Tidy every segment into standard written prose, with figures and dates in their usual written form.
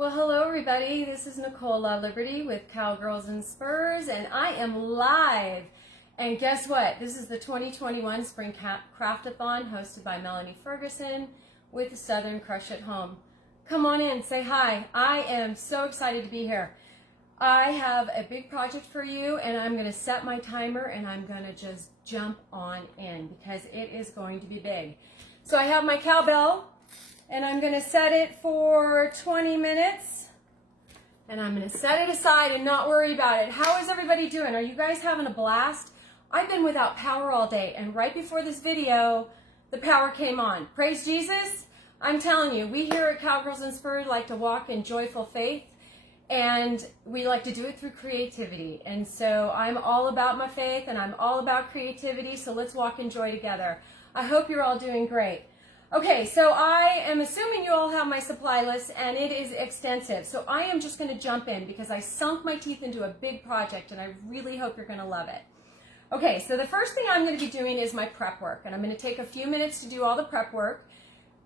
Well, hello everybody. This is Nichole Laliberte with Cowgirls and Spurs, and I am live. And guess what? This is the 2021 Spring Craftathon hosted by Melanie Ferguson with Southern Crush at Home. Come on in, say hi. I am so excited to be here. I have a big project for you, and I'm going to set my timer and I'm going to just jump on in because it is going to be big. So I have my cowbell. And I'm going to set it for 20 minutes. And I'm going to set it aside and not worry about it. How is everybody doing? Are you guys having a blast? I've been without power all day. And right before this video, the power came on. Praise Jesus. I'm telling you, we here at Cowgirls and Spurs like to walk in joyful faith. And we like to do it through creativity. And so I'm all about my faith and I'm all about creativity. So let's walk in joy together. I hope you're all doing great. Okay, so I am assuming you all have my supply list, and it is extensive. So I am just going to jump in because I sunk my teeth into a big project, and I really hope you're going to love it. Okay, so the first thing I'm going to be doing is my prep work, and I'm going to take a few minutes to do all the prep work.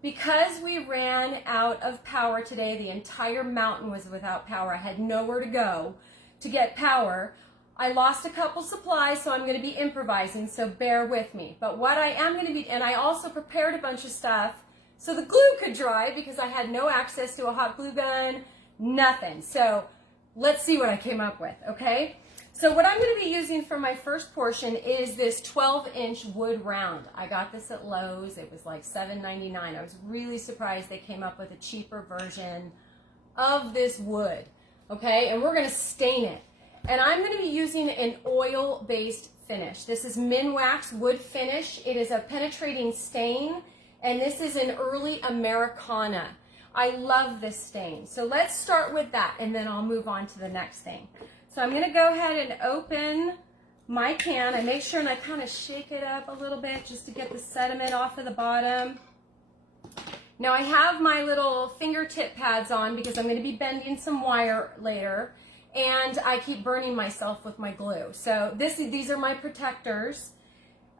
Because we ran out of power today, the entire mountain was without power. I had nowhere to go to get power. I lost a couple supplies, so I'm going to be improvising, so bear with me. But what I am going to be, and I also prepared a bunch of stuff so the glue could dry because I had no access to a hot glue gun, nothing. So let's see what I came up with, okay? So what I'm going to be using for my first portion is this 12-inch wood round. I got this at Lowe's. It was like $7.99. I was really surprised they came up with a cheaper version of this wood, okay? And we're going to stain it. And I'm going to be using an oil-based finish. This is Minwax wood finish. It is a penetrating stain, and this is an early Americana. I love this stain. So let's start with that, and then I'll move on to the next thing. So I'm going to go ahead and open my can. I make sure and I kind of shake it up a little bit just to get the sediment off of the bottom. Now I have my little fingertip pads on because I'm going to be bending some wire later. And I keep burning myself with my glue. So these are my protectors.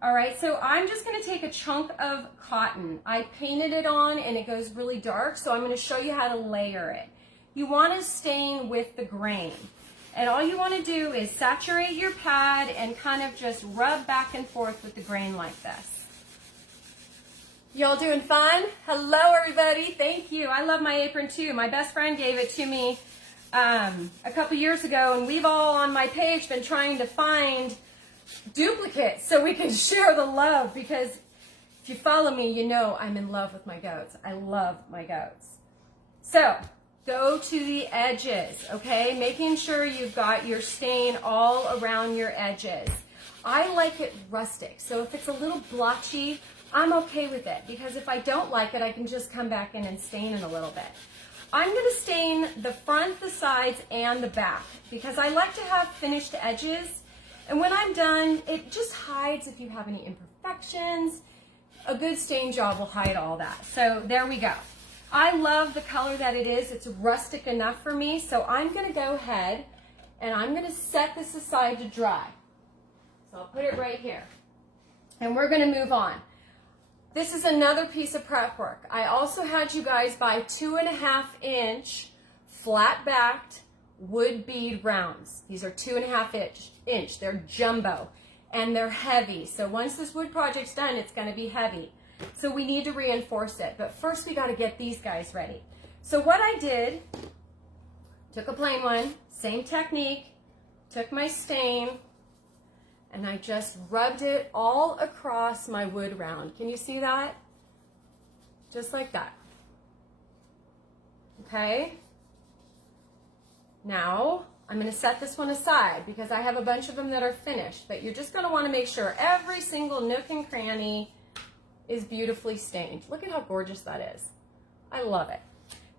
All right, so I'm just gonna take a chunk of cotton. I painted it on and it goes really dark, so I'm gonna show you how to layer it. You wanna stain with the grain. And all you wanna do is saturate your pad and kind of just rub back and forth with the grain like this. Y'all doing fun? Hello everybody, thank you. I love my apron too. My best friend gave it to me a couple years ago, and we've all on my page been trying to find duplicates so we can share the love, because if you follow me, you know I'm in love with my goats. I love my goats. So go to the edges, okay? Making sure you've got your stain all around your edges. I like it rustic, so if it's a little blotchy, I'm okay with it, because if I don't like it, I can just come back in and stain it a little bit. I'm going to stain the front, the sides, and the back because I like to have finished edges. And when I'm done, it just hides if you have any imperfections. A good stain job will hide all that. So there we go. I love the color that it is. It's rustic enough for me. So I'm going to go ahead and I'm going to set this aside to dry. So I'll put it right here. And we're going to move on. This is another piece of prep work. I also had you guys buy 2.5-inch flat-backed wood bead rounds. These are 2.5 inch. They're jumbo and they're heavy. So once this wood project's done, it's going to be heavy. So we need to reinforce it. But first we got to get these guys ready. So what I did, took a plain one, same technique, took my stain, and I just rubbed it all across my wood round. Can you see that? Just like that. Okay? Now, I'm going to set this one aside because I have a bunch of them that are finished, but you're just going to want to make sure every single nook and cranny is beautifully stained. Look at how gorgeous that is. I love it.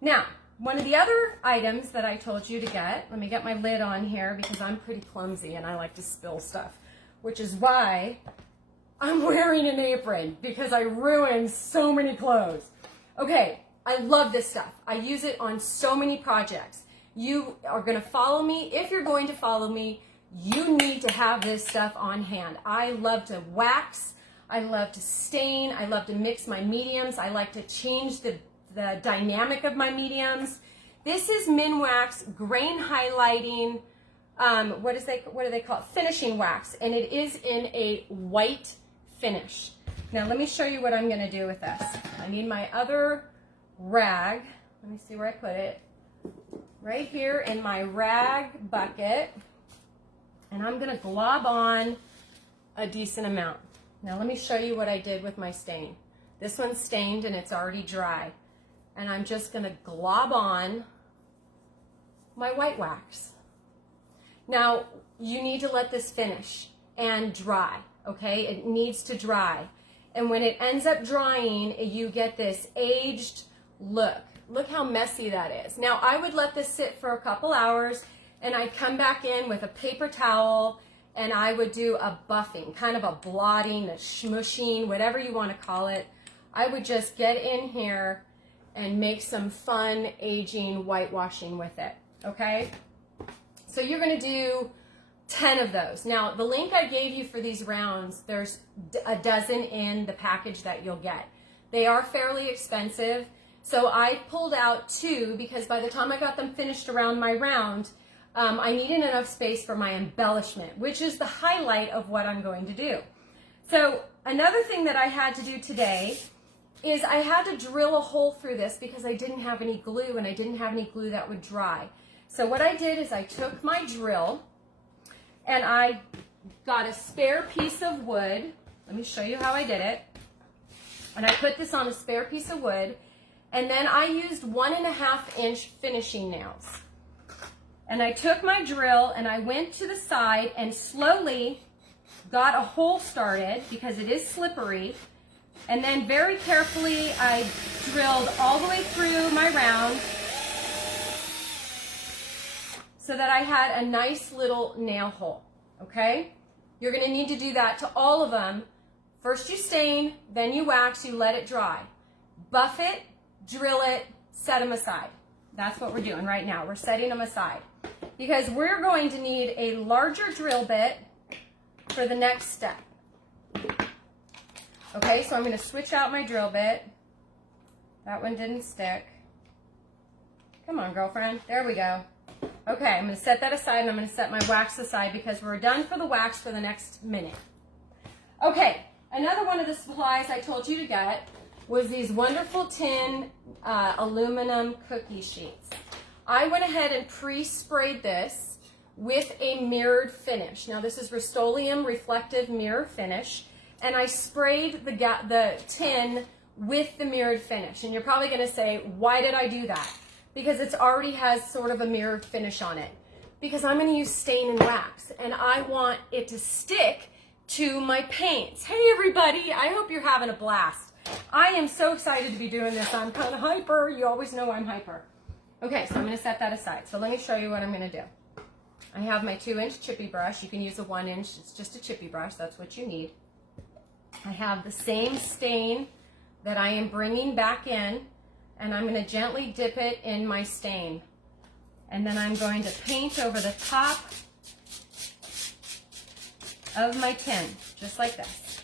Now, one of the other items that I told you to get, let me get my lid on here because I'm pretty clumsy and I like to spill stuff, which is why I'm wearing an apron because I ruined so many clothes. Okay, I love this stuff. I use it on so many projects. You are going to follow me. If you're going to follow me, you need to have this stuff on hand. I love to wax. I love to stain. I love to mix my mediums. I like to change the dynamic of my mediums. This is Minwax grain highlighting, what do they call it? Finishing wax, and it is in a white finish. Now let me show you what I'm going to do with this. I need my other rag. Let me see where I put it. Right here in my rag bucket, and I'm going to glob on a decent amount. Now let me show you what I did with my stain. This one's stained and it's already dry, and I'm just going to glob on my white wax. Now you need to let this finish and dry, okay? It needs to dry, and when it ends up drying, you get this aged look. Look how messy that is. Now I would let this sit for a couple hours, and I'd come back in with a paper towel, and I would do a buffing, kind of a blotting, a smushing, whatever you want to call it. I would just get in here and make some fun aging whitewashing with it, okay? So you're going to do 10 of those. Now the link I gave you for these rounds, there's a dozen in the package that you'll get. They are fairly expensive. So I pulled out 2 because by the time I got them finished around my round, I needed enough space for my embellishment, which is the highlight of what I'm going to do. So another thing that I had to do today is I had to drill a hole through this because I didn't have any glue, and I didn't have any glue that would dry. So what I did is I took my drill and I got a spare piece of wood. Let me show you how I did it. And I put this on a spare piece of wood. And then I used 1.5 inch finishing nails. And I took my drill and I went to the side and slowly got a hole started because it is slippery. And then very carefully I drilled all the way through my round so that I had a nice little nail hole, okay? You're gonna need to do that to all of them. First you stain, then you wax, you let it dry. Buff it, drill it, set them aside. That's what we're doing right now. We're setting them aside because we're going to need a larger drill bit for the next step. Okay, so I'm going to switch out my drill bit. That one didn't stick. Come on, girlfriend. There we go. Okay, I'm going to set that aside, and I'm going to set my wax aside because we're done for the wax for the next minute. Okay, another one of the supplies I told you to get was these wonderful tin aluminum cookie sheets. I went ahead and pre-sprayed this with a mirrored finish. Now this is Rust-Oleum reflective mirror finish, and I sprayed the tin with the mirrored finish. And you're probably going to say, why did I do that? Because it already has sort of a mirrored finish on it. Because I'm going to use stain and wax, and I want it to stick to my paints. Hey everybody, I hope you're having a blast. I am so excited to be doing this. I'm kind of hyper. You always know I'm hyper. Okay, so I'm going to set that aside. So let me show you what I'm going to do. I have my 2-inch chippy brush. You can use a 1-inch. It's just a chippy brush. That's what you need. I have the same stain that I am bringing back in, and I'm going to gently dip it in my stain. And then I'm going to paint over the top of my tin, just like this.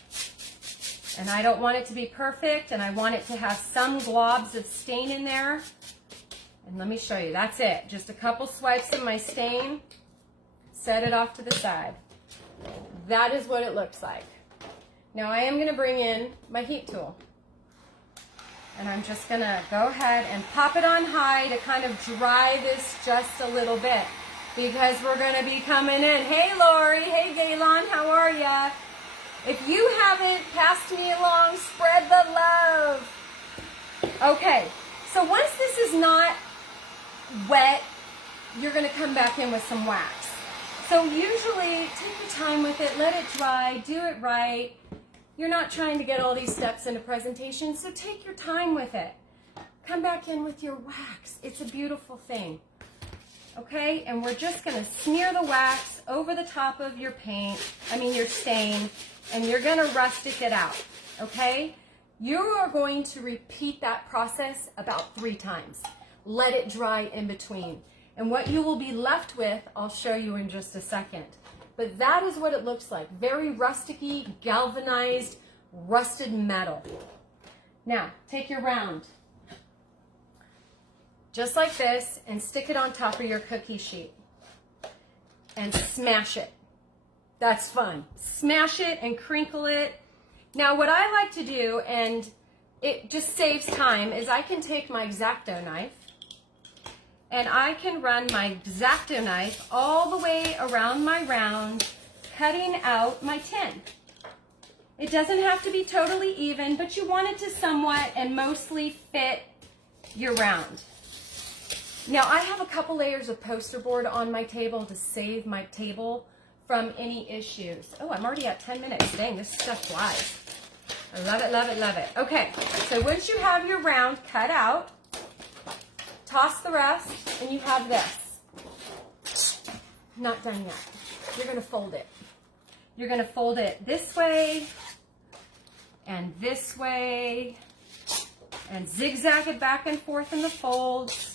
And I don't want it to be perfect, and I want it to have some globs of stain in there. And let me show you, that's it. Just a couple swipes of my stain, set it off to the side. That is what it looks like. Now I am gonna bring in my heat tool. And I'm just gonna go ahead and pop it on high to kind of dry this just a little bit, because we're gonna be coming in. Hey Lori, hey Gaylon, how are ya? If you haven't passed me along, spread the love. Okay, so once this is not wet, you're going to come back in with some wax. So usually, take your time with it, let it dry, do it right. You're not trying to get all these steps in a presentation, so take your time with it. Come back in with your wax. It's a beautiful thing. Okay, and we're just going to smear the wax over the top of your your stain, and you're going to rustic it out, okay? You are going to repeat that process about 3 times. Let it dry in between. And what you will be left with, I'll show you in just a second. But that is what it looks like. Very rusticy, galvanized, rusted metal. Now, take your round. just like this, and stick it on top of your cookie sheet and smash it. That's fun. Smash it and crinkle it. Now what I like to do, and it just saves time, is I can take my X-Acto knife and I can run my X-Acto knife all the way around my round, cutting out my tin. It doesn't have to be totally even, but you want it to somewhat and mostly fit your round. Now I have a couple layers of poster board on my table to save my table from any issues. Oh, I'm already at 10 minutes. Dang, this stuff flies. I love it, love it, love it. Okay, so once you have your round cut out, toss the rest, and you have this. Not done yet. You're gonna fold it. You're gonna fold it this way, and this way, and zigzag it back and forth in the folds.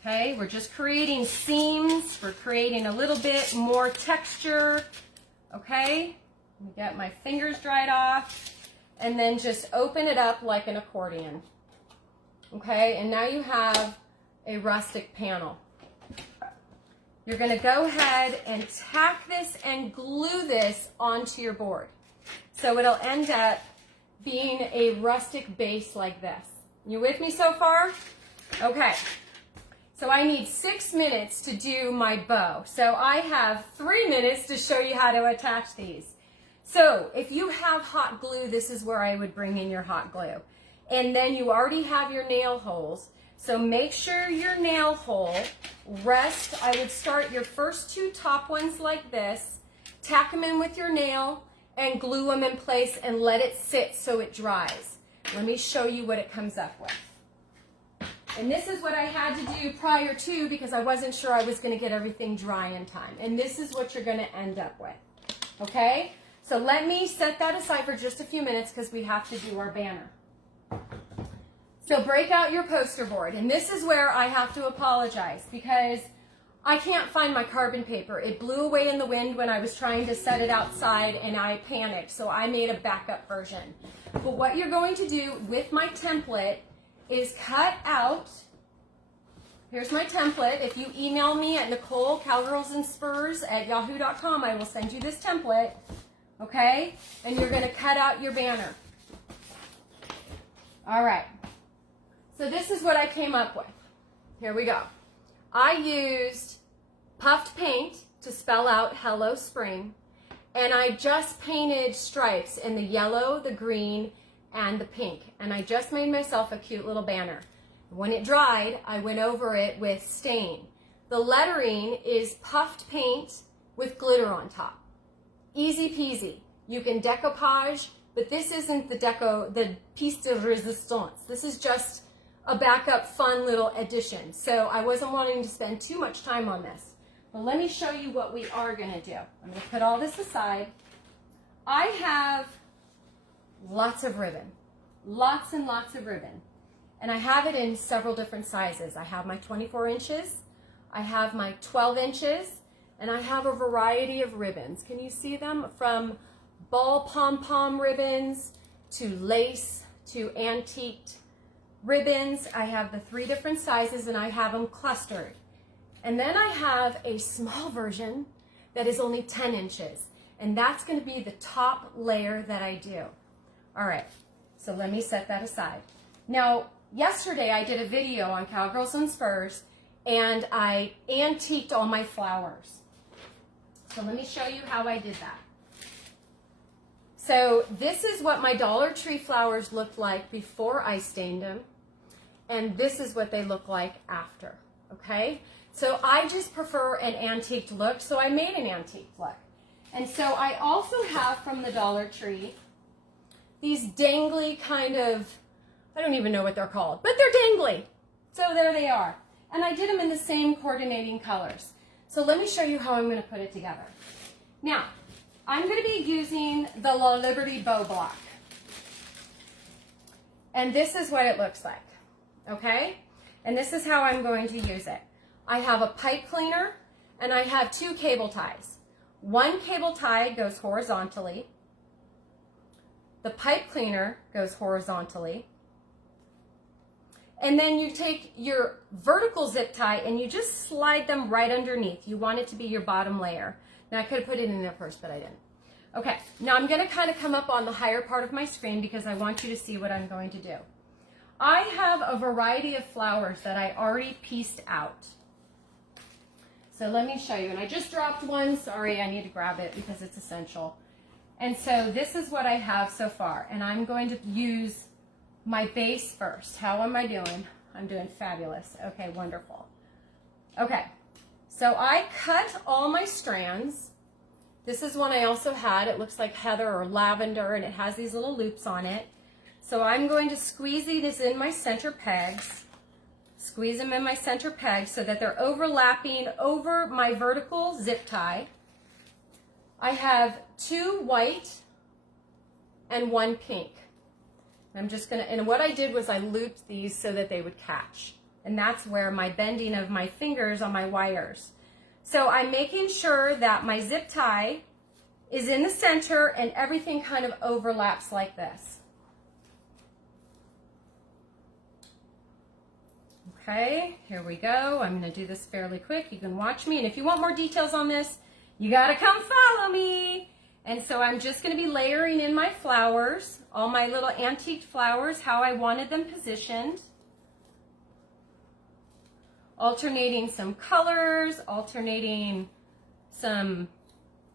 Okay, we're just creating seams. We're creating a little bit more texture. Okay, let me get my fingers dried off, and then just open it up like an accordion. Okay, and now you have a rustic panel. You're going to go ahead and tack this and glue this onto your board. So it'll end up being a rustic base like this. You with me so far? Okay. So I need 6 minutes to do my bow. So I have 3 minutes to show you how to attach these. So if you have hot glue, this is where I would bring in your hot glue. And then you already have your nail holes. So make sure your nail hole rest. I would start your first 2 top ones like this, tack them in with your nail, and glue them in place and let it sit so it dries. Let me show you what it comes up with. And this is what I had to do prior to, because I wasn't sure I was going to get everything dry in time. And this is what you're going to end up with. Okay? So let me set that aside for just a few minutes because we have to do our banner. So break out your poster board. And this is where I have to apologize because I can't find my carbon paper. It blew away in the wind when I was trying to set it outside and I panicked. So I made a backup version. But what you're going to do with my template is cut out, here's my template. If you email me at Nichole, cowgirlsandspurs@yahoo.com, I will send you this template, okay? And you're going to cut out your banner. All right. So this is what I came up with. Here we go. I used puffed paint to spell out Hello Spring, and I just painted stripes in the yellow, the green, and the pink, and I just made myself a cute little banner. When it dried, I went over it with stain. The lettering is puffed paint with glitter on top. Easy peasy. You can decoupage, but this isn't the piece de resistance. This is just a backup fun little addition. So I wasn't wanting to spend too much time on this. But let me show you what we are going to do. I'm going to put all this aside. I have lots of ribbon, lots and lots of ribbon. And I have it in several different sizes. I have my 24 inches, I have my 12 inches, and I have a variety of ribbons. Can you see them? From ball pom-pom ribbons to lace to antiqued ribbons. I have the 3 different sizes and I have them clustered. And then I have a small version that is only 10 inches. And that's going to be the top layer that I do. All right, so let me set that aside. Now, yesterday I did a video on Cowgirls and Spurs, and I antiqued all my flowers. So let me show you how I did that. So this is what my Dollar Tree flowers looked like before I stained them, and this is what they look like after, okay? So I just prefer an antiqued look, so I made an antique look. And so I also have from the Dollar Tree these dangly kind of, I don't even know what they're called, but they're dangly. So there they are. And I did them in the same coordinating colors. So let me show you how I'm going to put it together. Now, I'm going to be using the Laliberte bow block. And this is what it looks like, okay? And this is how I'm going to use it. I have a pipe cleaner and I have 2 cable ties. One cable tie goes horizontally. The pipe cleaner goes horizontally. And then you take your vertical zip tie and you just slide them right underneath. You want it to be your bottom layer. Now I could have put it in there first, but I didn't. Okay, now I'm gonna kind of come up on the higher part of my screen because I want you to see what I'm going to do. I have a variety of flowers that I already pieced out. So let me show you. And I just dropped one. Sorry, I need to grab it because it's essential. And so this is what I have so far. And I'm going to use my base first. How am I doing? I'm doing fabulous. Okay, wonderful. Okay, so I cut all my strands. This is one I also had. It looks like heather or lavender, and it has these little loops on it. So I'm going to squeeze these in my center pegs. Squeeze them in my center pegs so that they're overlapping over my vertical zip tie. I have 2 white and 1 pink. I'm just gonna, and what I did was I looped these so that they would catch. And that's where my bending of my fingers on my wires. So I'm making sure that my zip tie is in the center and everything kind of overlaps like this. Okay, here we go. I'm gonna do this fairly quick. You can watch me, and if you want more details on this, you gotta come follow me. And so I'm just gonna be layering in my flowers, all my little antique flowers, how I wanted them positioned. Alternating some colors, alternating some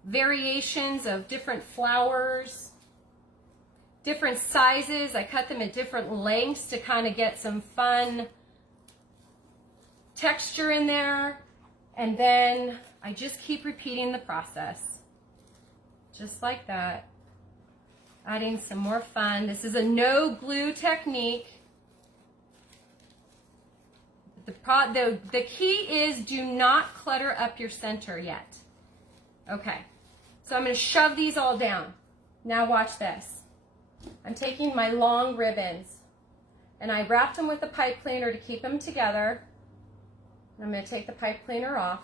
variations of different flowers, different sizes. I cut them at different lengths to kind of get some fun texture in there. And then I just keep repeating the process. Just like that. Adding some more fun. This is a no glue technique. The key is do not clutter up your center yet. Okay, so I'm going to shove these all down. Now watch this. I'm taking my long ribbons and I wrapped them with the pipe cleaner to keep them together. I'm going to take the pipe cleaner off.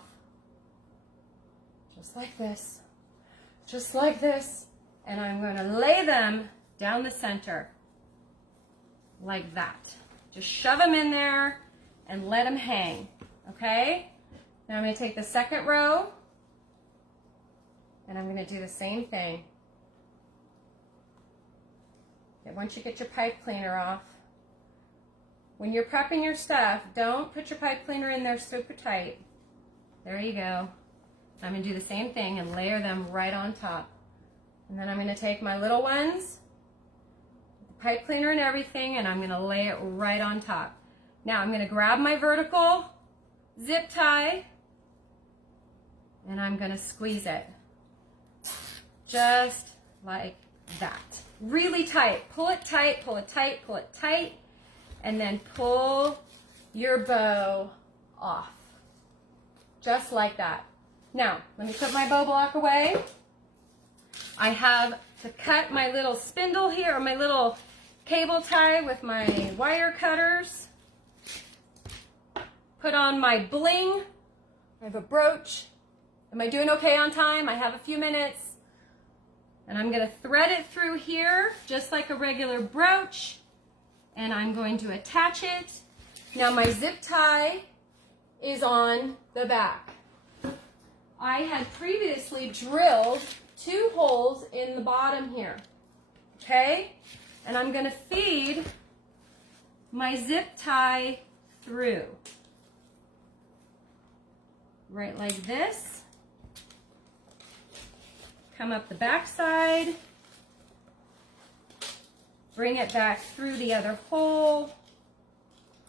Just like this. Just like this. And I'm going to lay them down the center. Like that. Just shove them in there and let them hang. Okay? Now I'm going to take the second row. And I'm going to do the same thing. Okay, once you get your pipe cleaner off, when you're prepping your stuff, don't put your pipe cleaner in there super tight. There you go. I'm going to do the same thing and layer them right on top. And then I'm going to take my little ones, the pipe cleaner and everything, and I'm going to lay it right on top. Now I'm going to grab my vertical zip tie and I'm going to squeeze it. Just like that. Really tight. Pull it tight, pull it tight, pull it tight. And then pull your bow off. Just like that. Now, let me put my bow block away. I have to cut my little spindle here, or my little cable tie with my wire cutters. Put on my bling. I have a brooch. Am I doing okay on time? I have a few minutes. And I'm going to thread it through here, just like a regular brooch. And I'm going to attach it. Now my zip tie is on the back. I had previously drilled 2 holes in the bottom here. Okay? And I'm going to feed my zip tie through. Right like this. Come up the back side. Bring it back through the other hole,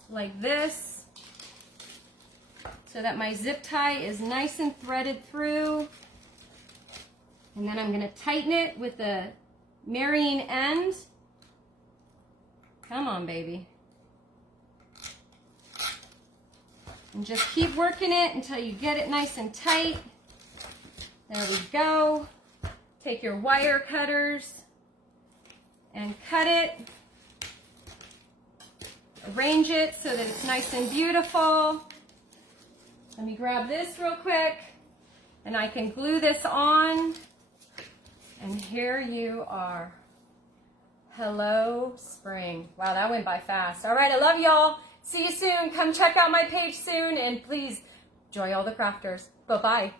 like this, so that my zip tie is nice and threaded through. And then I'm going to tighten it with the marrying end. Come on, baby. And just keep working it until you get it nice and tight. There we go. Take your wire cutters and cut it, arrange it so that it's nice and beautiful. Let me grab this real quick and I can glue this on. And here you are. Hello, spring. Wow, that went by fast. All right, I love y'all. See you soon. Come check out my page soon, and please enjoy all the crafters. Bye-bye.